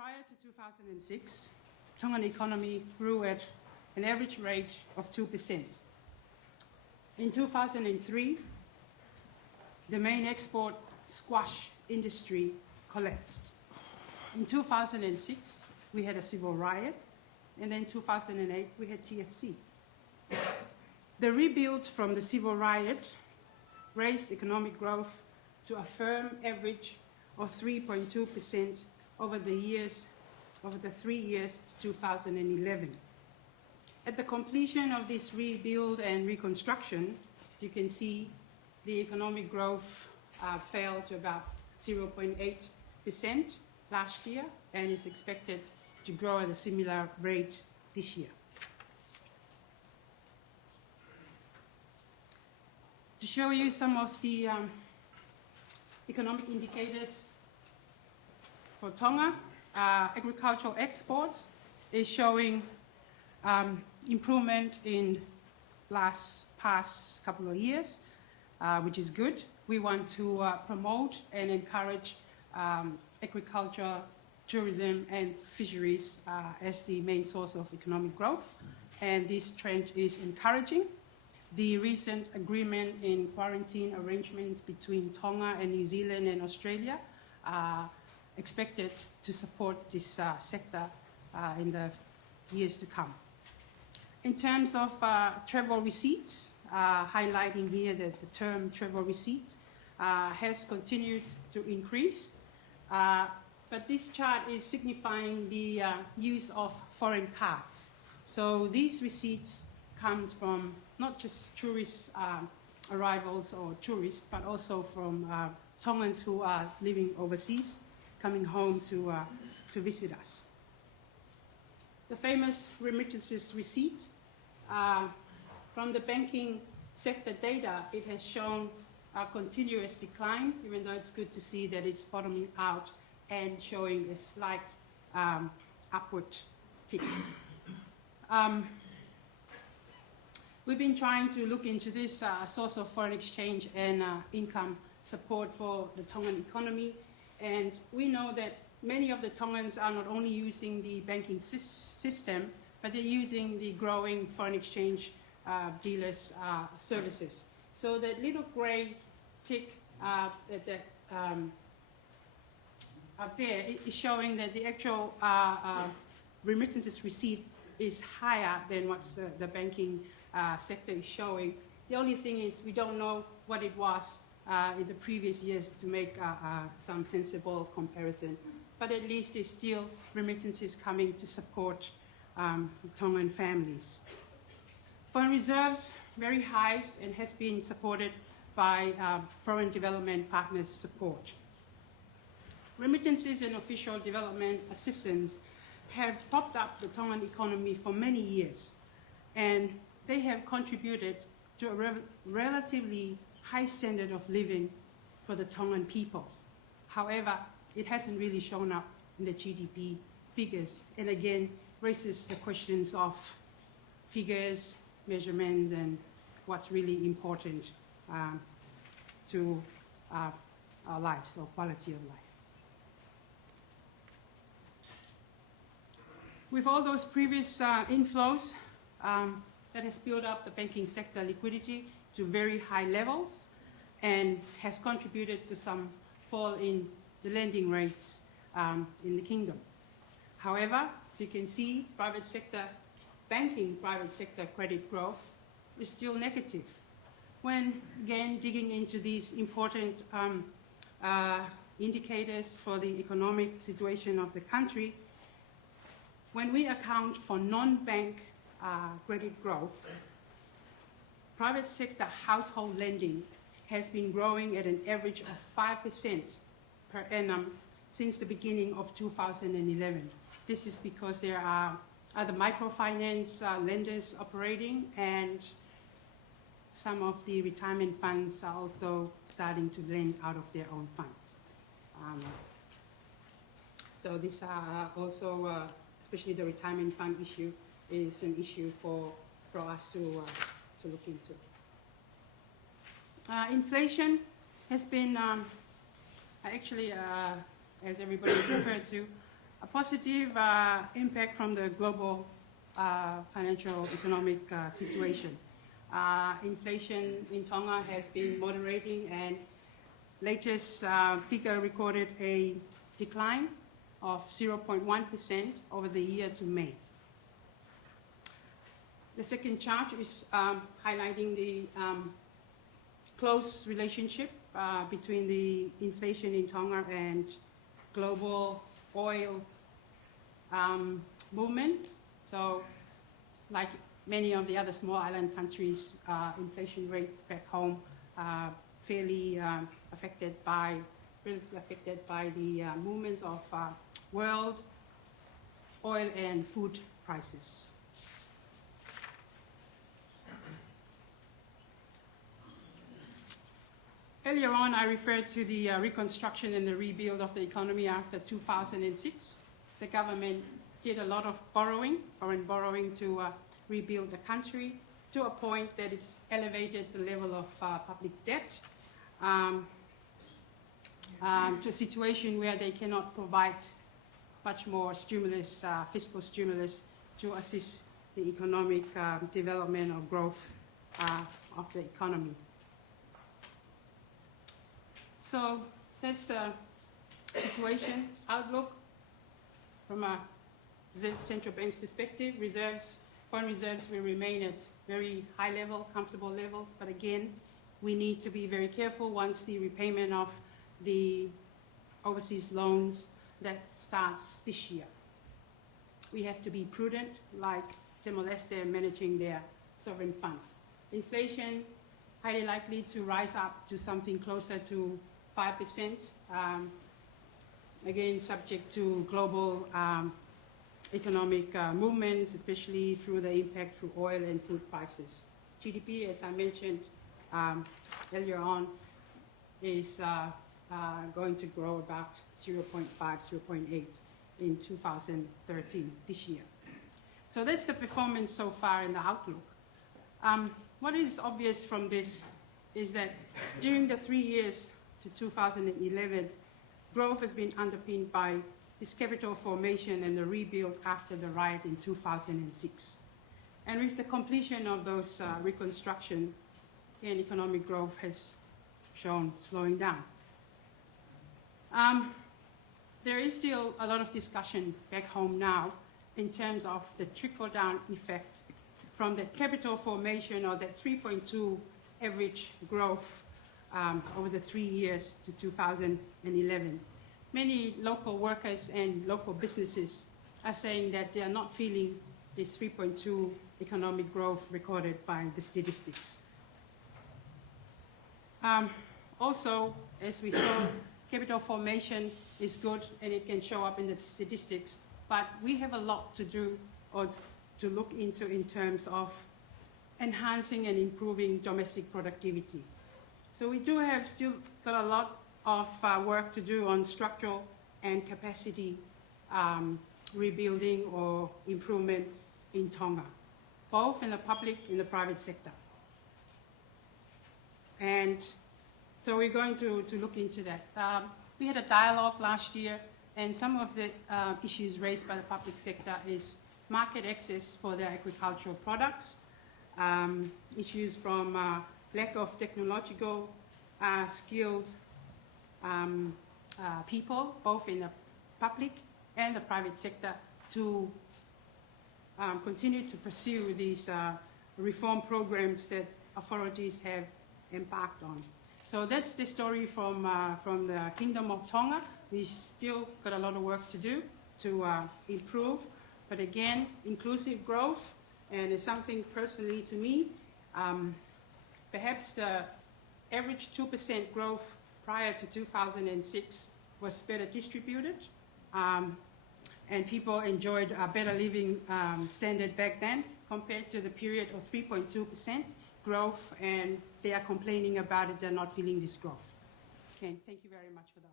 Prior to 2006, Tongan economy grew at an average rate of 2%. In 2003, the main export squash industry collapsed. In 2006, we had a civil riot, and then 2008, we had TFC. The rebuild from the civil riot raised economic growth to a firm average of 3.2% over the 3 years to 2011. At the completion of this rebuild and reconstruction, as you can see, the economic growth fell to about 0.8% last year and is expected to grow at a similar rate this year. To show you some of the economic indicators for Tonga, agricultural exports is showing improvement in past couple of years, which is good. We want to promote and encourage agriculture, tourism, and fisheries as the main source of economic growth, and this trend is encouraging. The recent agreement in quarantine arrangements between Tonga and New Zealand and Australia are expected to support this sector in the years to come. In terms of travel receipts, highlighting here that the term travel receipt has continued to increase, but this chart is signifying the use of foreign cards. So these receipts comes from not just tourist arrivals or tourists, but also from Tongans who are living overseas, coming home to visit us. The famous remittances receipt, from the banking sector data, it has shown a continuous decline, even though it's good to see that it's bottoming out and showing a slight upward tick. We've been trying to look into this source of foreign exchange and income support for the Tongan economy, and we know that many of the Tongans are not only using the banking system, but they're using the growing foreign exchange dealers' services. So that little grey tick up there is showing that the actual remittances receipt is higher than what the banking sector is showing. The only thing is we don't know what it was in the previous years to make some sensible comparison. But at least there's still remittances coming to support Tongan families. Foreign reserves, very high and has been supported by foreign development partners' support. Remittances and official development assistance have propped up the Tongan economy for many years, and they have contributed to a relatively high standard of living for the Tongan people. However, it hasn't really shown up in the GDP figures, and again raises the questions of figures, measurements, and what's really important to our lives, or quality of life. With all those previous inflows, that has built up the banking sector liquidity to very high levels and has contributed to some fall in the lending rates in the kingdom. However, as you can see, private sector credit growth is still negative. When, again, digging into these important indicators for the economic situation of the country, when we account for non-bank credit growth, private sector household lending has been growing at an average of 5% per annum since the beginning of 2011. This is because there are other microfinance lenders operating, and some of the retirement funds are also starting to lend out of their own funds. So these are also, especially the retirement fund issue, is an issue for us to look into. Inflation has been actually, as everybody referred to, A positive impact from the global financial economic situation. Inflation in Tonga has been moderating, and latest figure recorded a decline of 0.1% over the year to May. The second chart is highlighting the close relationship between the inflation in Tonga and global oil movements. So, like many of the other small island countries, inflation rates back home are fairly affected by the movements of world oil and food prices. Earlier on, I referred to the reconstruction and the rebuild of the economy after 2006. The government did a lot of borrowing to rebuild the country to a point that it's elevated the level of public debt to a situation where they cannot provide much more stimulus, fiscal stimulus, to assist the economic development or growth of the economy. So that's the situation outlook from a central bank's perspective. Foreign reserves will remain at very high level, comfortable levels, but again, we need to be very careful once the repayment of the overseas loans that starts this year. We have to be prudent, like Timor-Leste managing their sovereign fund. Inflation highly likely to rise up to something closer to 5%, again subject to global economic movements, especially through the impact through oil and food prices. GDP, as I mentioned earlier on, is going to grow about 0.5, 0.8 in 2013, this year. So that's the performance so far in the outlook. What is obvious from this is that during the 3 years to 2011, growth has been underpinned by this capital formation and the rebuild after the riot in 2006. And with the completion of those reconstruction, and economic growth has shown slowing down. There is still a lot of discussion back home now in terms of the trickle-down effect from the capital formation, or that 3.2 average growth over the 3 years to 2011. Many local workers and local businesses are saying that they are not feeling this 3.2 economic growth recorded by the statistics. Also, as we saw, capital formation is good and it can show up in the statistics, but we have a lot to do or to look into in terms of enhancing and improving domestic productivity. So we do have still got a lot of work to do on structural and capacity rebuilding or improvement in Tonga, both in the public and the private sector. And so we're going to look into that. We had a dialogue last year, and some of the issues raised by the public sector is market access for their agricultural products, issues from lack of technological skilled people, both in the public and the private sector, to continue to pursue these reform programs that authorities have embarked on. So that's the story from the Kingdom of Tonga. We still got a lot of work to do to improve, but again, inclusive growth, and it's something personally to me, perhaps the average 2% growth prior to 2006 was better distributed, and people enjoyed a better living standard back then compared to the period of 3.2% growth, and they are complaining about it, they're not feeling this growth. Okay, thank you very much for that.